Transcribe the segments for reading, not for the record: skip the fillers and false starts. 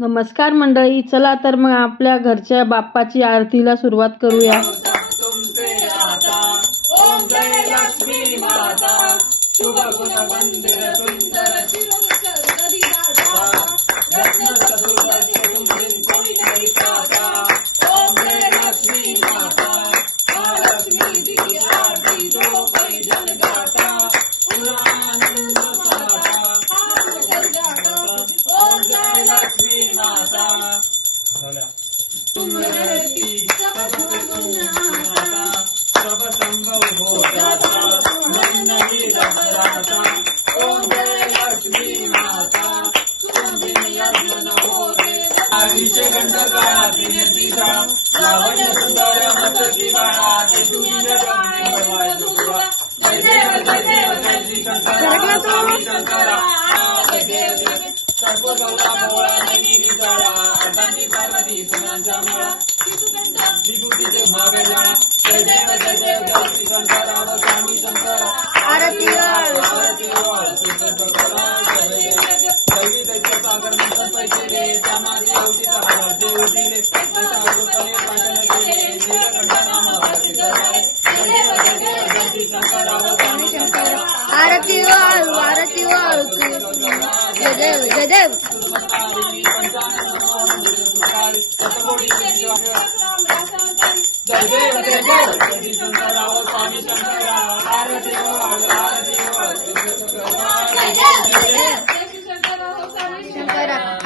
नमस्कार मंडळी, चला तर मग आपल्या घरच्या बाप्पाची आरतीला सुरुवात करूया. आरती वाळू आरती वाळू जय देव जय देव.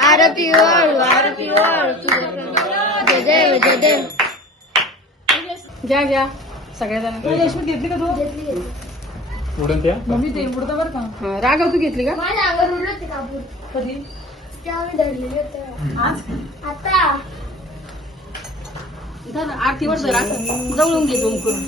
आरती वाळू आरती वाळू जय देव जय देव. घ्या घ्या सगळ्याजण. घेतली का तू? उडून त्या मम्मी ते उडतं बरं का. राघव तू घेतली का? माझ्या अंगावर उडलं होते कापूर. कधी? त्यावेळी धरलेले होते. आज आता आरती वर जरा जवळून घे झूम करून.